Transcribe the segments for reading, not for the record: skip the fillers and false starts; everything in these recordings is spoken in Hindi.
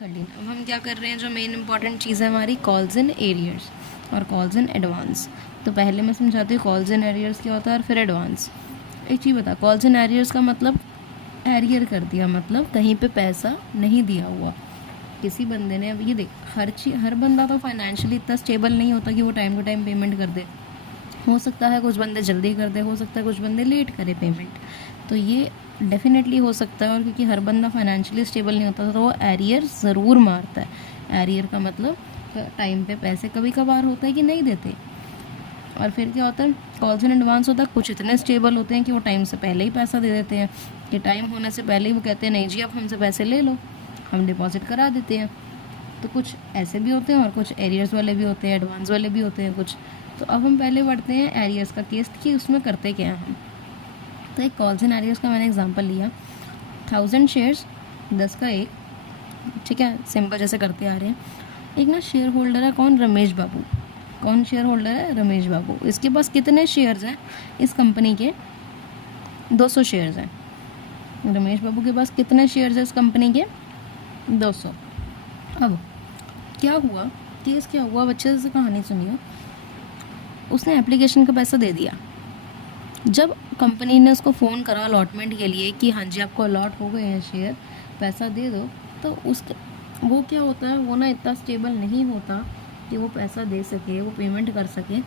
कर ली। अब हम क्या कर रहे हैं, जो मेन इंपॉर्टेंट चीज़ है हमारी, कॉल्स इन एरियर्स और कॉल्स इन एडवांस। तो पहले मैं समझाती हूँ कॉल्स इन एरियर्स क्या होता है और फिर एडवांस। एक चीज़ बता, कॉल्स इन एरियर्स का मतलब एरियर कर दिया, मतलब कहीं पे पैसा नहीं दिया हुआ किसी बंदे ने। अब ये देख, हर बंदा तो फाइनेंशियली इतना स्टेबल नहीं होता कि वो टाइम टू टाइम पेमेंट कर दे। हो सकता है कुछ बंदे जल्दी कर दे, हो सकता है कुछ बंदे लेट करे पेमेंट। तो ये डेफिनेटली हो सकता है, और क्योंकि हर बंदा फाइनेंशियली स्टेबल नहीं होता तो वो एरियर ज़रूर मारता है। एरियर का मतलब टाइम पे पैसे कभी कभार होता है कि नहीं देते। और फिर क्या होता है, कॉल्स इन एडवांस होता है, कुछ इतने स्टेबल होते हैं कि वो टाइम से पहले ही पैसा दे देते हैं, कि टाइम होने से पहले ही वो कहते हैं नहीं जी आप हमसे पैसे ले लो, हम डिपॉजिट करा देते हैं। तो कुछ ऐसे भी होते हैं और कुछ एरियर्स वाले भी होते हैं, एडवांस वाले भी होते हैं कुछ। तो अब हम पहले बढ़ते हैं एरियर्स का केस कि उसमें करते क्या हैं हम। तो एक कॉल्स इन एरियर्स का मैंने एग्जांपल लिया, 1000 शेयर्स, 10 का एक, ठीक है, सिंपल जैसे करते आ रहे हैं। एक ना शेयर होल्डर है, कौन, रमेश बाबू। कौन शेयर होल्डर है, रमेश बाबू। इसके पास कितने शेयर्स हैं इस कंपनी के, 200 शेयर्स हैं। रमेश बाबू के पास कितने शेयर्स हैं इस कंपनी के, 200। अब क्या हुआ, केस क्या हुआ, बच्चे से कहानी सुनिए। उसने एप्लीकेशन का पैसा दे दिया। जब कंपनी ने उसको फ़ोन करा अलॉटमेंट के लिए कि हाँ जी आपको अलॉट हो गए हैं शेयर, पैसा दे दो, तो वो क्या होता है, वो ना इतना स्टेबल नहीं होता कि वो पैसा दे सके, वो पेमेंट कर सके।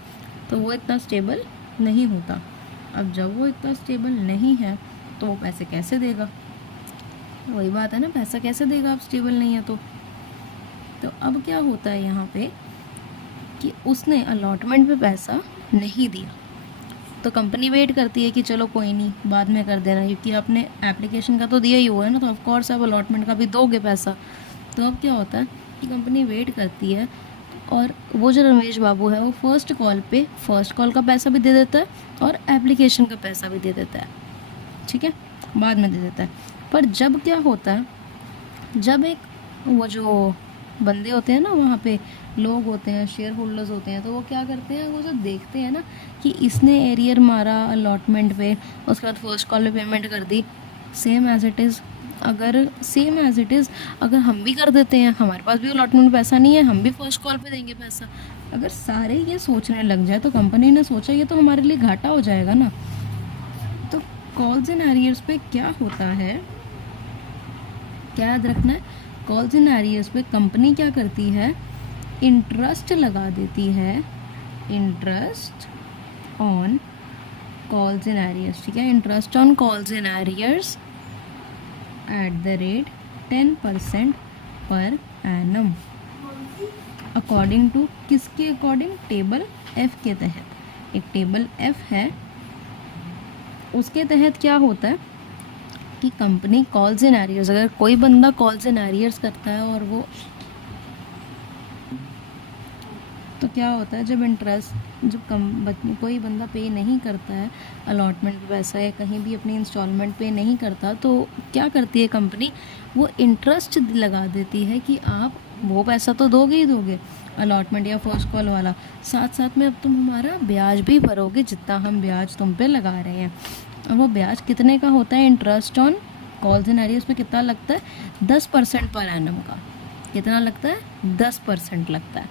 तो वो इतना स्टेबल नहीं होता। अब जब वो इतना स्टेबल नहीं है तो वो पैसे कैसे देगा, वही बात है ना, पैसा कैसे देगा अब स्टेबल नहीं है तो अब क्या होता है यहाँ पे कि उसने अलॉटमेंट पे पैसा नहीं दिया। तो कंपनी वेट करती है कि चलो कोई नहीं बाद में कर देना, क्योंकि आपने एप्लीकेशन का तो दिया ही हुआ है ना, तो ऑफ कोर्स आप अलॉटमेंट का भी दोगे पैसा। तो अब क्या होता है कि कंपनी वेट करती है, और वो जो रमेश बाबू है वो फर्स्ट कॉल का पैसा भी दे देता है और एप्लीकेशन का पैसा भी दे देता है, ठीक है, बाद में दे देता है। पर जब क्या होता है, जब एक वो जो बंदे होते हैं ना, वहाँ पे लोग होते हैं, शेयर होल्डर्स होते हैं, तो वो क्या करते हैं, वो जब देखते हैं ना कि इसने एरियर मारा अलॉटमेंट पे, उसके बाद फर्स्ट कॉल पे पेमेंट कर दी, सेम एज इट इज़ अगर हम भी कर देते हैं, हमारे पास भी अलॉटमेंट में पैसा नहीं है, हम भी फर्स्ट कॉल पे देंगे पैसा। अगर सारे ये सोचने लग जाए तो कंपनी ने सोचा ये तो हमारे लिए घाटा हो जाएगा ना। तो कॉल्स इन एरियर्स पे क्या होता है, क्या याद रखना है, कॉल्स इन एरियर्स पे कंपनी क्या करती है, इंटरेस्ट लगा देती है, interest on calls in arrears, ठीक है, interest on calls in arrears at the rate 10% per annum, according to, किसके अकॉर्डिंग, टेबल एफ के तहत। एक टेबल एफ है, उसके तहत क्या होता है कि कंपनी कॉल्स इन एरियर्स, अगर कोई बंदा कॉल्स इन एरियर्स करता है और वो, तो क्या होता है, जब इंटरेस्ट, जब कोई बंदा पे नहीं करता है अलॉटमेंट पे पैसा, या कहीं भी अपनी इंस्टॉलमेंट पे नहीं करता, तो क्या करती है कंपनी, वो इंटरेस्ट लगा देती है कि आप वो पैसा तो दोगे ही दोगे, अलॉटमेंट या फर्स्ट कॉल वाला, साथ साथ में अब तुम हमारा ब्याज भी भरोगे, जितना हम ब्याज तुम पे लगा रहे हैं। अब वो ब्याज कितने का होता है, interest on calls in arrears पे कितना लगता है, 10% पर एनम का। कितना लगता है, 10% लगता है,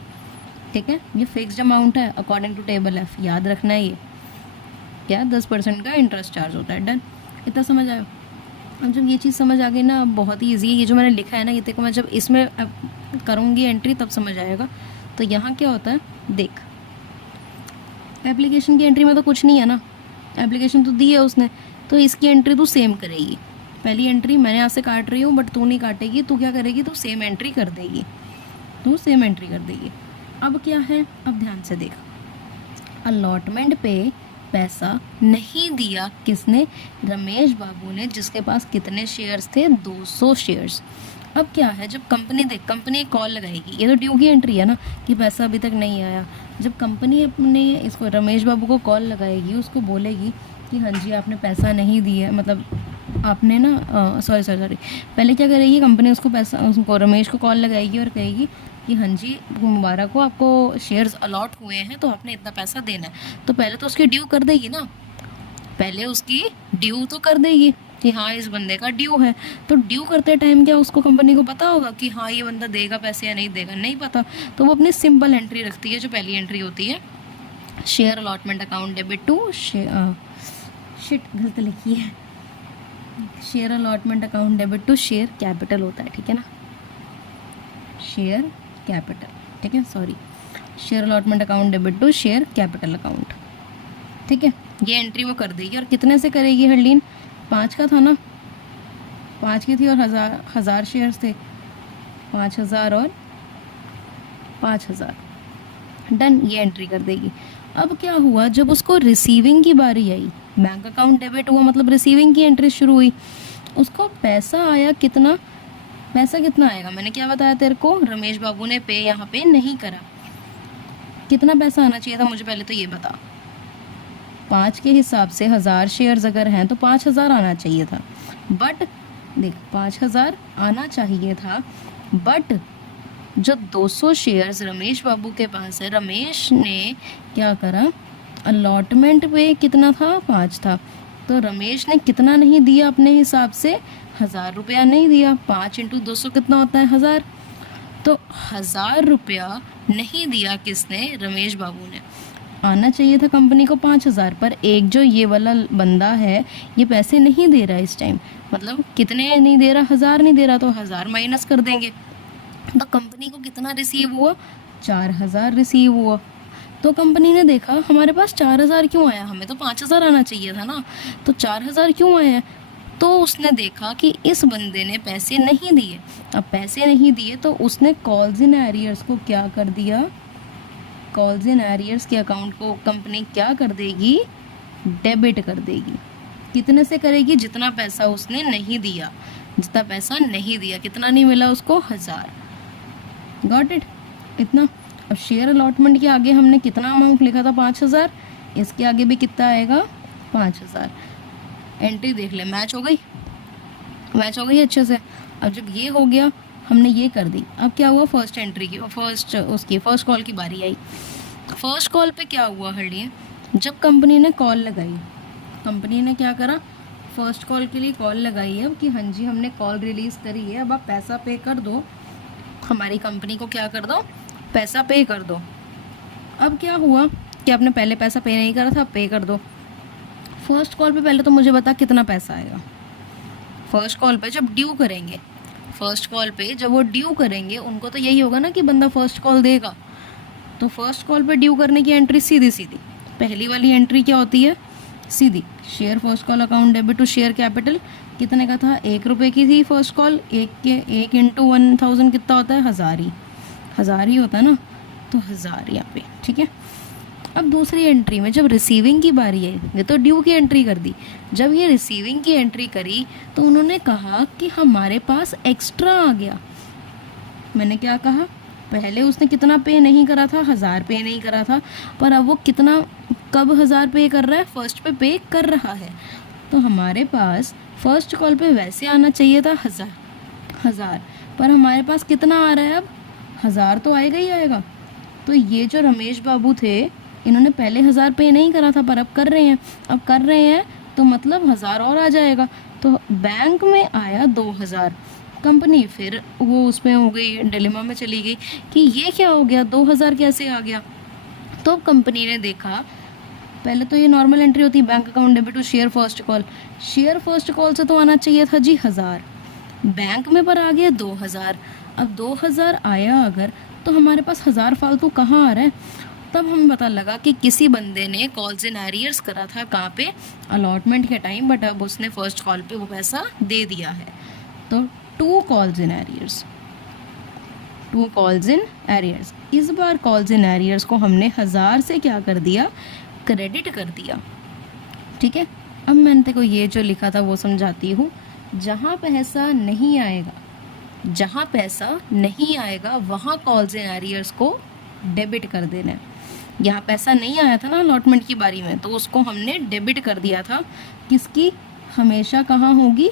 ठीक है। ये फिक्स्ड अमाउंट है अकॉर्डिंग टू टेबल एफ, याद रखना है ये क्या, 10% का इंटरेस्ट चार्ज होता है। डन, इतना समझ आया। अब जब ये चीज़ समझ आ गई ना, बहुत ही ईजी है, ये जो मैंने लिखा है ना, ये देखो, मैं जब इसमें करूँगी एंट्री तब समझ आएगा। तो यहाँ क्या होता है, देख, एप्लीकेशन की एंट्री में तो कुछ नहीं है ना, एप्लीकेशन तो दी है उसने, तो इसकी एंट्री तू सेम करेगी। पहली एंट्री मैंने यहाँ से काट रही हूँ, बट तू नहीं काटेगी, तू क्या करेगी, तू सेम एंट्री कर देगी, अब क्या है, अब ध्यान से देख, अलॉटमेंट पे पैसा नहीं दिया किसने, रमेश बाबू ने, जिसके पास कितने शेयर्स थे, 200 शेयर्स। अब क्या है, जब कंपनी एक कॉल लगाएगी, ये तो ड्यू की एंट्री है ना कि पैसा अभी तक नहीं आया। जब कंपनी अपने इसको रमेश बाबू को कॉल लगाएगी, उसको बोलेगी कि हाँ जी आपने पैसा नहीं दिया, मतलब आपने ना सॉरी, पहले क्या करेगी कंपनी, उसको रमेश को कॉल लगाएगी और कहेगी कि हाँ जी मुबारक हो, आपको शेयर्स अलॉट हुए हैं, तो आपने इतना पैसा देना है। तो पहले तो उसकी ड्यू कर देगी ना, पहले उसकी ड्यू तो कर देगी, कि हाँ इस बंदे का ड्यू है। तो ड्यू करते टाइम क्या उसको कंपनी को पता होगा कि हाँ ये बंदा देगा पैसे या नहीं देगा, नहीं पता। तो वो अपनी सिंपल एंट्री रखती है, जो पहली एंट्री होती है share allotment account debit to shit गलत लिखी है, share allotment account debit to share capital होता है, ठीक है ना, शेयर कैपिटल, ठीक है, sorry, share allotment account debit to share capital account, ठीक है। ये एंट्री वो कर देगी। और कितने से करेगी हरलीन? 5 का था ना, 5 की थी और हज़ार शेयर्स थे, 5000 और 5000, डन, ये एंट्री कर देगी। अब क्या हुआ, जब उसको रिसीविंग की बारी आई, बैंक अकाउंट डेबिट हुआ मतलब रिसीविंग की एंट्री शुरू हुई, उसको पैसा आया कितना, पैसा कितना आएगा, मैंने क्या बताया तेरे को, रमेश बाबू ने पे यहाँ पे नहीं करा, कितना पैसा आना चाहिए था मुझे पहले तो ये बता। 5 के हिसाब से 1000 शेयर्स अगर हैं तो 5000 आना चाहिए था, बट देख 5000 आना चाहिए था, बट जो 200 शेयर्स रमेश बाबू के पास है, रमेश ने क्या करा, अलॉटमेंट पे कितना था, 5 था, तो रमेश ने कितना नहीं दिया अपने हिसाब से, 1000 रुपया नहीं दिया। 5 × 200 कितना होता है, 1000। तो 1000 रुपया नहीं दिया किसने, रमेश बाबू ने। आना चाहिए था कंपनी को 5000, पर एक जो ये वाला बंदा है ये पैसे नहीं दे रहा इस टाइम, मतलब कितने नहीं दे रहा, 1000 नहीं दे रहा, तो 1000 माइनस कर देंगे, तो कंपनी को कितना रिसीव हुआ, 4000 रिसीव हुआ। तो कंपनी ने देखा हमारे पास 4000 क्यों आया, हमें तो 5000 आना चाहिए था ना, तो 4000 क्यों आया, तो उसने देखा कि इस बंदे ने पैसे नहीं दिए। अब पैसे नहीं दिए तो उसने कॉल्स इन एरियर्स को क्या कर दिया, कॉल्स इन एरियर्स के अकाउंट को कंपनी क्या कर देगी, डेबिट कर देगी। कितने से करेगी, जितना पैसा उसने नहीं दिया, जितना पैसा नहीं दिया, कितना नहीं मिला उसको, 1000, गॉट इट, इतना। अब शेयर अलॉटमेंट के आगे हमने कितना अमाउंट लिखा था, 5000, इसके आगे भी कितना आएगा, 5000। एंट्री देख ले, मैच हो गई, मैच हो गई अच्छे से। अब जब ये हो गया, हमने ये कर दी, अब क्या हुआ, फर्स्ट एंट्री की, फर्स्ट कॉल की बारी आई। फर्स्ट कॉल पे क्या हुआ हरडी, जब कंपनी ने कॉल लगाई, कंपनी ने क्या करा, फर्स्ट कॉल के लिए कॉल लगाई है कि हाँ जी हमने कॉल रिलीज़ करी है, अब आप पैसा पे कर दो, हमारी कंपनी को क्या कर दो, पैसा पे कर दो। अब क्या हुआ कि आपने पहले पैसा पे नहीं करा था, पे कर दो। फर्स्ट कॉल पे पहले तो मुझे बता कितना पैसा आएगा, फर्स्ट कॉल पे जब ड्यू करेंगे, फर्स्ट कॉल पे जब वो ड्यू करेंगे उनको तो यही होगा ना कि बंदा फर्स्ट कॉल देगा, तो फर्स्ट कॉल पे ड्यू करने की एंट्री सीधी सीधी, पहली वाली एंट्री क्या होती है, सीधी, share first call account debit to share capital, कितने का था, 1 रुपये की थी फर्स्ट कॉल, 1 × 1000 कितना होता है, 1000 ही होता है ना, तो 1000 यहाँ पे, ठीक है। अब दूसरी एंट्री में जब रिसीविंग की बारी आई, ये तो ड्यू की एंट्री कर दी, जब ये रिसीविंग की एंट्री करी तो उन्होंने कहा कि हमारे पास एक्स्ट्रा आ गया। मैंने क्या कहा, पहले उसने कितना पे नहीं करा था, 1000 पे नहीं करा था, पर अब वो कितना, कब 1000 पे कर रहा है, फर्स्ट पे कर रहा है, तो हमारे पास फर्स्ट कॉल पे वैसे आना चाहिए था 1000, पर हमारे पास कितना आ रहा है, अब 1000 तो आएगा ही आएगा। तो ये जो रमेश बाबू थे इन्होंने पहले 1000 पे नहीं करा था, पर अब कर रहे हैं, अब कर रहे हैं तो मतलब 1000 और आ जाएगा, तो बैंक में आया 2000। कंपनी फिर वो उसमें हो गई, डिलेमा में चली गई कि ये क्या हो गया, 2000 कैसे आ गया। तो कंपनी ने देखा, पहले तो ये नॉर्मल एंट्री होती है, bank account debit to share first call, share first call से तो आना चाहिए था जी 1000, बैंक में पर आ गया 2000। अब 2000 आया अगर, तो हमारे पास 1000 फालतू कहाँ आ रहा है। तब हमें पता लगा कि किसी बंदे ने कॉल्स इन एरियर्स करा था, कहाँ पे, अलॉटमेंट के टाइम, बट अब उसने फर्स्ट कॉल पे वो पैसा दे दिया है। तो 2 calls in arrears, 2 calls in arrears. इस बार कॉल्स इन एरियर्स को हमने 1000 से क्या कर दिया, क्रेडिट कर दिया, ठीक है। अब मैंने तेको ये जो लिखा था वो समझाती हूँ। जहाँ पैसा नहीं आएगा, जहाँ पैसा नहीं आएगा वहाँ कॉल्स इन एरियर्स को डेबिट कर देना है। यहाँ पैसा नहीं आया था ना अलॉटमेंट की बारी में, तो उसको हमने डेबिट कर दिया था, किसकी, हमेशा कहाँ होगी,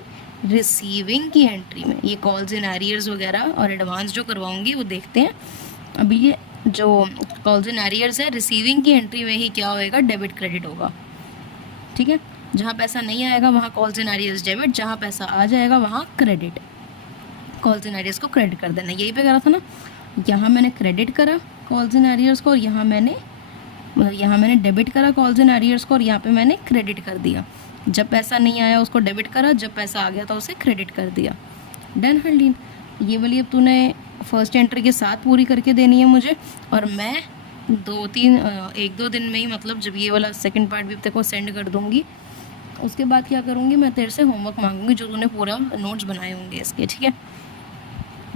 रिसीविंग की एंट्री में। ये कॉल्स इन एरियर्स वगैरह और एडवांस जो करवाऊंगी वो देखते हैं। अभी ये जो कॉल्स इन एरियर्स है, रिसीविंग की एंट्री में ही क्या होएगा, डेबिट क्रेडिट होगा, ठीक है। जहाँ पैसा नहीं आएगा वहाँ कॉल्स इन एरियर्स डेबिट, जहाँ पैसा आ जाएगा वहाँ क्रेडिट, कॉल्स इन एरियर्स को क्रेडिट कर देना। यही पे करा था ना, यहाँ मैंने क्रेडिट करा कॉल्स इन एरियर्स को, और यहाँ मैंने डेबिट करा कॉल्स इन एरियर्स को, और यहाँ पे मैंने क्रेडिट कर दिया। जब पैसा नहीं आया उसको डेबिट करा, जब पैसा आ गया था उसे क्रेडिट कर दिया। डन हरलीन, ये वाली अब तूने फर्स्ट एंट्री के साथ पूरी करके देनी है मुझे, और मैं 1-2 दिन में ही, मतलब जब ये वाला सेकंड पार्ट भी तेरे को सेंड कर दूँगी, उसके बाद क्या करूँगी, मैं तेरे से होमवर्क मांगूंगी जो तूने पूरा नोट्स बनाए होंगे इसके, ठीक है।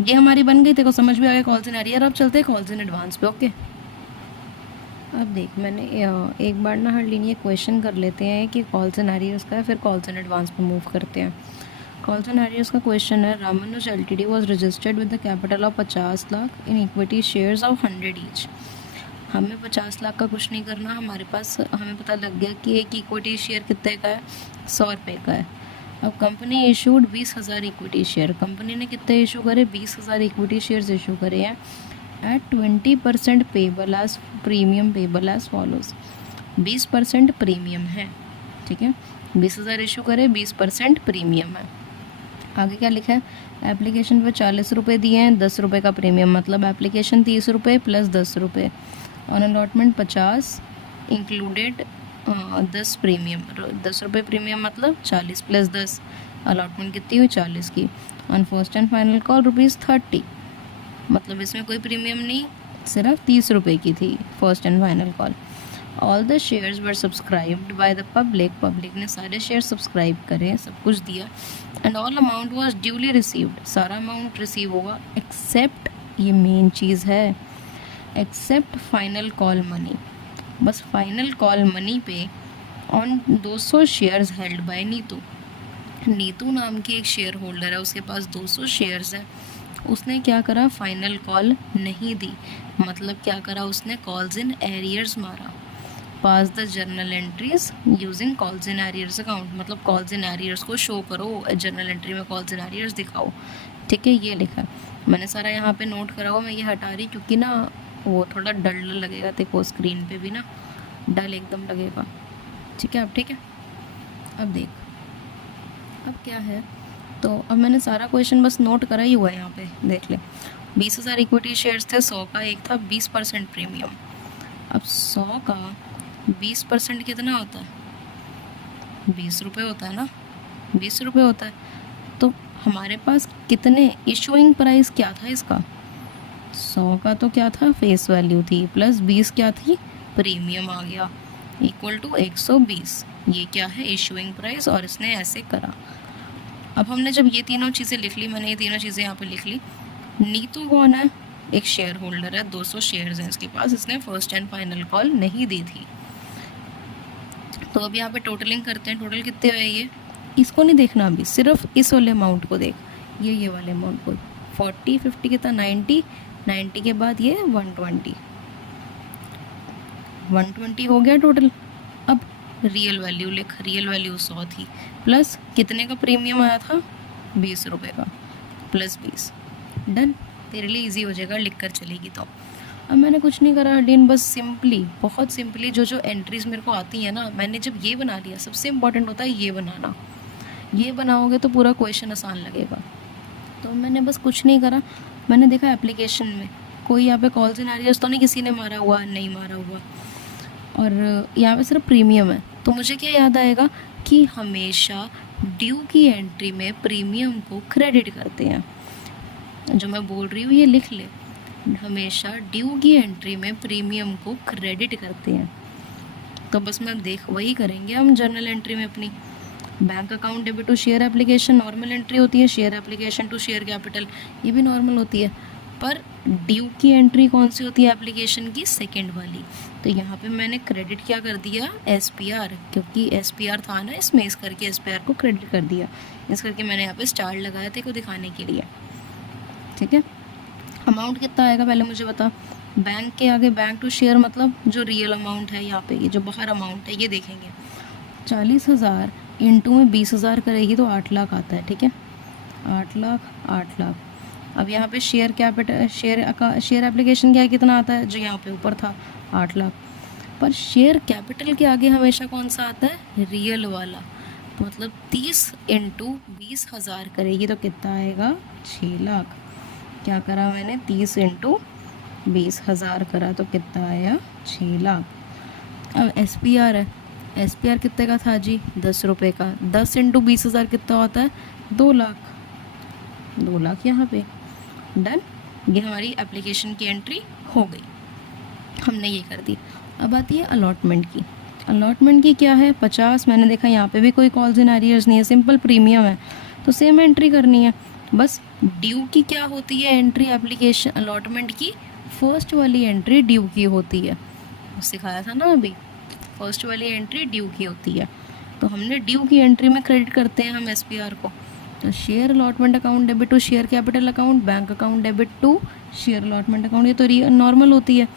ये हमारी बन गई, तेरे को समझ भी आ गया कॉल्स इन एरियर। अब चलते हैं कॉल्स इन एडवांस पे, ओके। अब देख, मैंने एक बार ना हरलीन ये क्वेश्चन कर लेते हैं कि कॉल्स इन एरियर्स का है, फिर कॉल्स इन एडवांस पे मूव करते हैं। कॉल्स इन एरियर्स का क्वेश्चन है, Ramanuj LTD was registered with the capital of 50 lakh in equity shares of 100 each. हमें 50 लाख का कुछ नहीं करना, हमारे पास हमें पता लग गया कि एक इक्विटी शेयर कितने का है, 100 रुपये का है। अब company issued 20,000 equity share, company ने कितने इशू करे, 20,000 इक्विटी शेयर्स इशू करे हैं at 20% payable as premium payable as follows. 20% premium है, ठीक है, 20,000 इशू करे, 20% प्रीमियम है। आगे क्या लिखा है, एप्लीकेशन पे 40 रुपये दिए हैं, 10 रुपये का प्रीमियम, मतलब एप्लीकेशन 30 रुपये प्लस 10 रुपये, ऑन अलॉटमेंट 50 इंक्लूडेड 10 प्रीमियम, 10 रुपये प्रीमियम मतलब 40 प्लस 10, अलॉटमेंट कितनी हुई 40 की। On first and final call ₹30, मतलब इसमें कोई प्रीमियम नहीं, सिर्फ 30 रुपये की थी first and final call. All the shares were subscribed by the public, public ने सारे शेयर सब्सक्राइब करे, सब कुछ दिया। And all amount was duly received, सारा अमाउंट रिसीव होगा एक्सेप्ट, ये मेन चीज़ है, एक्सेप्ट फाइनल कॉल मनी। बस फाइनल कॉल मनी पे on 200 shares held by Neetu. Neetu नाम की एक शेयर होल्डर है, उसके पास 200 शेयर्स है, उसने क्या करा, फाइनल कॉल नहीं दी, मतलब क्या करा उसने, कॉल्स इन एरियर्स मारा। Pass the journal entries using calls in arrears account, मतलब कॉल्स इन एरियर्स को शो करो, जर्नल एंट्री में कॉल्स इन एरियर्स दिखाओ, ठीक है। ये लिखा मैंने सारा यहाँ पे नोट करा हुआ, मैं ये हटा रही क्योंकि ना वो थोड़ा डल लगेगा देखो, स्क्रीन पे भी ना डल एकदम लगेगा, ठीक है। अब ठीक है, अब देख, अब क्या है, तो अब मैंने सारा क्वेश्चन बस नोट करा ही हुआ है यहाँ पे, देख ले। 20,000 इक्विटी शेयर्स थे, 100 का एक था, 20% प्रीमियम। अब 100 का 20% कितना होता है, 20 रुपये होता है ना, 20 रुपये होता है। तो हमारे पास कितने, इशूइंग प्राइस क्या था इसका, 100 का तो क्या था, फेस वैल्यू थी, प्लस 20 क्या थी, प्रीमियम आ गया, इक्वल टू 120। ये क्या है, इशूइंग प्राइस, और इसने ऐसे करा। अब हमने जब ये तीनों चीज़ें लिख ली, मैंने ये तीनों चीज़ें यहाँ पे लिख ली। नीतू कौन है, एक शेयर होल्डर है, 200 शेयर्स हैं इसके पास, इसने फर्स्ट एंड फाइनल कॉल नहीं दी थी। तो अब यहाँ पे टोटलिंग करते हैं, टोटल कितने हुए ये, इसको नहीं देखना अभी, सिर्फ इस वाले अमाउंट को देख, ये वाले अमाउंट को, 40 50 कितना 90 के बाद ये 120 हो गया टोटल। अब रियल वैल्यू लिख, रियल वैल्यू 100 थी, प्लस कितने का प्रीमियम आया था, 20 रुपये का, प्लस 20। डन, तेरे लिए इजी हो जाएगा, लिख कर चलेगी तो। अब मैंने कुछ नहीं करा हरलीन, बस सिंपली, बहुत सिंपली जो एंट्रीज मेरे को आती हैं ना, मैंने जब ये बना लिया, सबसे इम्पॉर्टेंट होता है ये बनाना, ये बनाओगे तो पूरा क्वेश्चन आसान लगेगा। तो मैंने बस कुछ नहीं करा, मैंने देखा एप्लीकेशन में कोई यहाँ पे कॉल्स इन एरियर्स तो नहीं किसी ने मारा हुआ, नहीं मारा हुआ, और यहाँ पे सिर्फ प्रीमियम है। तो मुझे क्या याद आएगा कि हमेशा ड्यू की एंट्री में प्रीमियम को क्रेडिट करते हैं, जो मैं बोल रही हूँ ये लिख ले, हमेशा ड्यू की एंट्री में प्रीमियम को क्रेडिट करते हैं। तो बस मैं देख वही करेंगे हम जर्नल एंट्री में अपनी। Bank account debit to share application normal entry होती है, share application to share capital ये भी नॉर्मल होती है, पर ड्यू की एंट्री कौन सी होती है, एप्लीकेशन की सेकंड वाली। तो यहाँ पे मैंने क्रेडिट क्या कर दिया, SPR, क्योंकि SPR था ना इसमें, इस करके SPR को क्रेडिट कर दिया, इस करके मैंने यहाँ पे स्टार लगाया था को दिखाने के लिए, ठीक है। अमाउंट कितना आएगा पहले मुझे बता, बैंक के आगे बैंक टू शेयर मतलब जो रियल अमाउंट है यहाँ पे, ये जो बाहर अमाउंट है ये देखेंगे, 40,000 इंटू में 20,000 करेगी तो 8 लाख आता है, ठीक है, 8 लाख। अब यहाँ पे शेयर कैपिटल, शेयर एप्लीकेशन क्या है, कितना आता है, जो यहाँ पे ऊपर था 8 लाख, पर शेयर कैपिटल के आगे हमेशा कौन सा आता है, रियल वाला। तो मतलब 30 इंटू 20,000 करेगी तो कितना आएगा, 6 लाख। क्या करा मैंने, 30 इंटू 20,000 करा तो कितना आया, 6 लाख। अब SPR है, SPR कितने का था जी, 10 रुपये का। 10 इंटू 20,000 कितना होता है, 2 लाख। 2 लाख यहाँ पे डन। ये हमारी एप्लीकेशन की एंट्री हो गई, हमने ये कर दी। अब आती है अलॉटमेंट की। अलॉटमेंट की क्या है, 50। मैंने देखा यहाँ पे भी कोई कॉल्स इन एरियर्स नहीं है, सिंपल प्रीमियम है, तो सेम एंट्री करनी है। बस ड्यू की क्या होती है एंट्री, एप्लीकेशन अलॉटमेंट की फर्स्ट वाली एंट्री ड्यू की होती है, सिखाया था ना अभी। फर्स्ट वाली एंट्री ड्यू की होती है, तो हमने ड्यू की एंट्री में क्रेडिट करते हैं हम SPR को। तो share allotment account debit to share capital account, bank account debit to share allotment account, ये तो नॉर्मल होती है।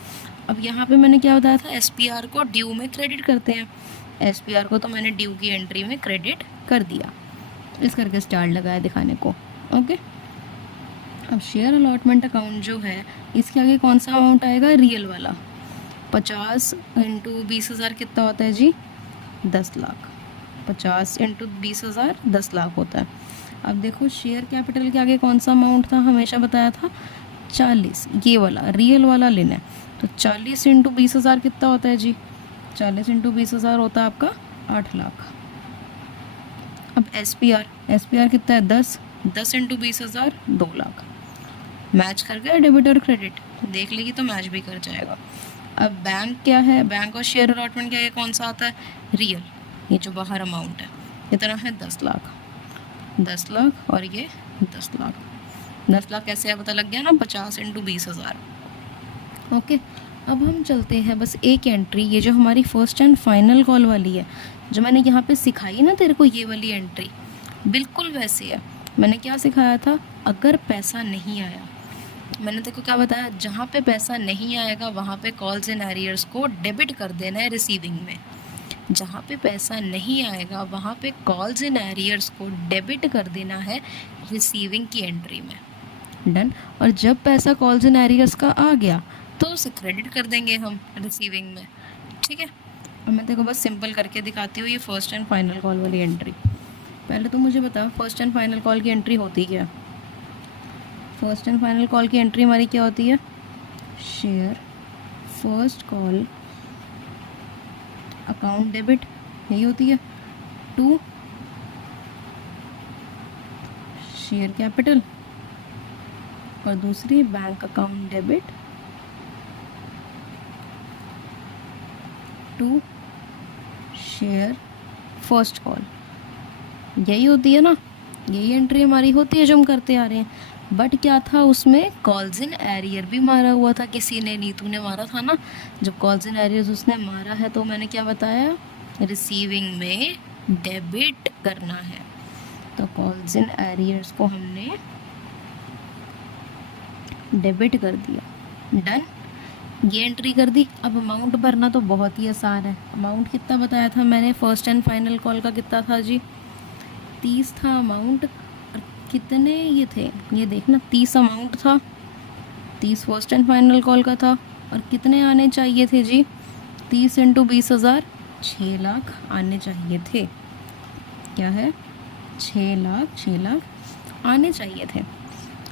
अब यहाँ पे मैंने क्या बताया था, SPR को ड्यू में क्रेडिट करते हैं। SPR को तो मैंने ड्यू की एंट्री में क्रेडिट कर दिया, इस करके स्टार लगाया दिखाने को। ओके, अब शेयर अलॉटमेंट अकाउंट जो है इसके आगे कौन सा अमाउंट आएगा, रियल वाला। 50 इंटू 20,000 कितना होता है जी, 10 लाख। 50 इंटू 20,000 10 लाख होता है। अब देखो शेयर कैपिटल के आगे कौन सा अमाउंट था, हमेशा बताया था 40, ये वाला रियल वाला लेना है। तो 40 इंटू 20,000 कितना होता है जी, 40 इंटू 20,000 होता है आपका 8 लाख। अब SPR कितना है, 10 इंटू 20,000 2 लाख। मैच कर गया डेबिट और क्रेडिट, देख लेगी तो मैच भी कर जाएगा। अब बैंक क्या है, बैंक और शेयर अलॉटमेंट क्या है, कौन सा आता है, रियल। ये जो बाहर अमाउंट है कितना है, 10 लाख। 10 लाख और ये 10 लाख। 10 लाख कैसे है पता लग गया ना, 50 इंटू 20,000। ओके, अब हम चलते हैं बस एक एंट्री, ये जो हमारी फर्स्ट एंड फाइनल कॉल वाली है, जो मैंने यहाँ पे सिखाई ना तेरे को, ये वाली एंट्री बिल्कुल वैसे है। मैंने क्या सिखाया था, अगर पैसा नहीं आया, मैंने तेरे को क्या बताया, जहाँ पे पैसा नहीं आएगा वहाँ पे कॉल्स इन एरियर्स को डेबिट कर देना है रिसीविंग में। जहाँ पे पैसा नहीं आएगा वहाँ पे कॉल्स इन एरियर्स को डेबिट कर देना है रिसीविंग की एंट्री में। डन। और जब पैसा कॉल्स इन एरियर्स का आ गया तो उसे क्रेडिट कर देंगे हम रिसीविंग में। ठीक है, और मैं तेरे को बस सिंपल करके दिखाती हूँ ये फर्स्ट एंड फाइनल कॉल वाली एंट्री। पहले तो मुझे बता फर्स्ट एंड फाइनल कॉल की एंट्री होती क्या है। फर्स्ट एंड फाइनल कॉल की एंट्री हमारी क्या होती है, share first call account debit, यही होती है, टू शेयर कैपिटल, और दूसरी bank account debit to share first call. यही होती है ना, यही एंट्री हमारी होती है जो हम करते आ रहे हैं। बट क्या था उसमें, कॉल्स इन एरियर भी मारा हुआ था किसी ने, नीतू ने मारा था ना। जब कॉल्स इन एरियर्स उसने मारा है तो मैंने क्या बताया, रिसीविंग में डेबिट करना है। तो कॉल्स इन एरियर्स को हमने डेबिट कर दिया। डन, ये एंट्री कर दी। अब अमाउंट भरना तो बहुत ही आसान है। अमाउंट कितना बताया था मैंने, फर्स्ट एंड फाइनल कॉल का कितना था जी, 30 था अमाउंट। और कितने ये थे, ये देखना 30 अमाउंट था, 30 फर्स्ट एंड फाइनल कॉल का था। और कितने आने चाहिए थे जी, 30 इंटू 20,000 6 लाख आने चाहिए थे। क्या है, 6 लाख आने चाहिए थे।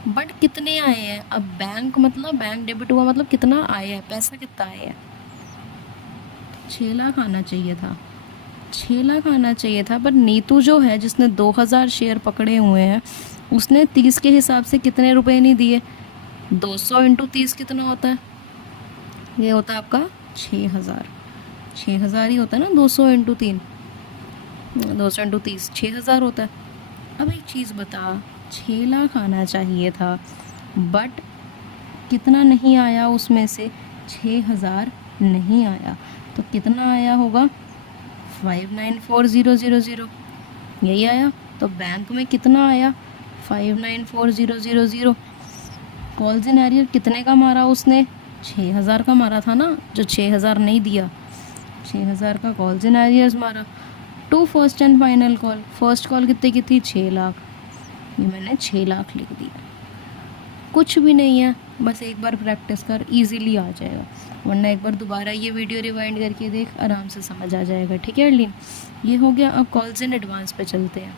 बट कितने आए हैं, अब बैंक मतलब बैंक डेबिट हुआ मतलब कितना आया है, पैसा कितना आया है, 6 लाख आना चाहिए था। 6 लाख आना चाहिए था, पर नीतू जो है जिसने 2,000 शेयर पकड़े हुए हैं उसने 30 के हिसाब से कितने रुपए नहीं दिए। 200 इंटू 30 कितना होता है, ये होता है आपका 6,000। 6,000 ही होता है ना, 200 इंटू 3, 200 इंटू 30 6,000 होता है। अब एक चीज़ बता, 6 लाख आना चाहिए था बट कितना नहीं आया, उसमें से 6,000 नहीं आया, तो कितना आया होगा, 594,000, यही आया। तो बैंक में कितना आया, 594,000। कॉल्स इन एरियर कितने का मारा उसने, 6,000 का मारा था ना, जो 6,000 नहीं दिया, 6,000 का कॉल्स इन एरियर्स मारा। To first and final call, first call कितने की थी, 6 लाख, ये मैंने 6 लाख लिख दिया। कुछ भी नहीं है, बस एक बार प्रैक्टिस कर, इजीली आ जाएगा। वरना एक बार दोबारा ये वीडियो रिवाइंड करके देख, आराम से समझ आ जाएगा। ठीक है अर्लीन, ये हो गया। अब कॉल्स इन एडवांस पे चलते हैं।